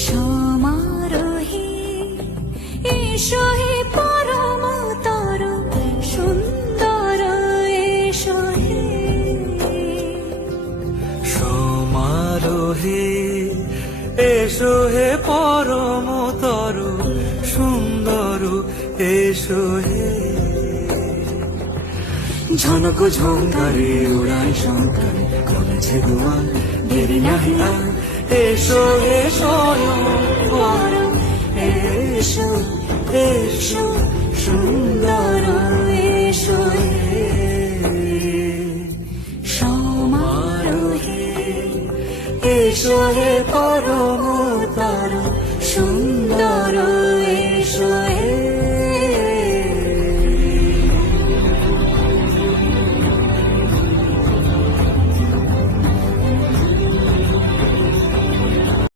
সমারোহে এসো হে পরমতর সুন্দর এসো হে সমারোহে এসো হে পরমতর সুন্দর এসো হে ঝনক ঝঙ্কারে উড়ায় শঙ্কার করেছে দুয়ার দেরি নাহি আর এসো হে স্বয়ংবর এসো এসো সুন্দর এসো হে সমারোহে এসো হে পর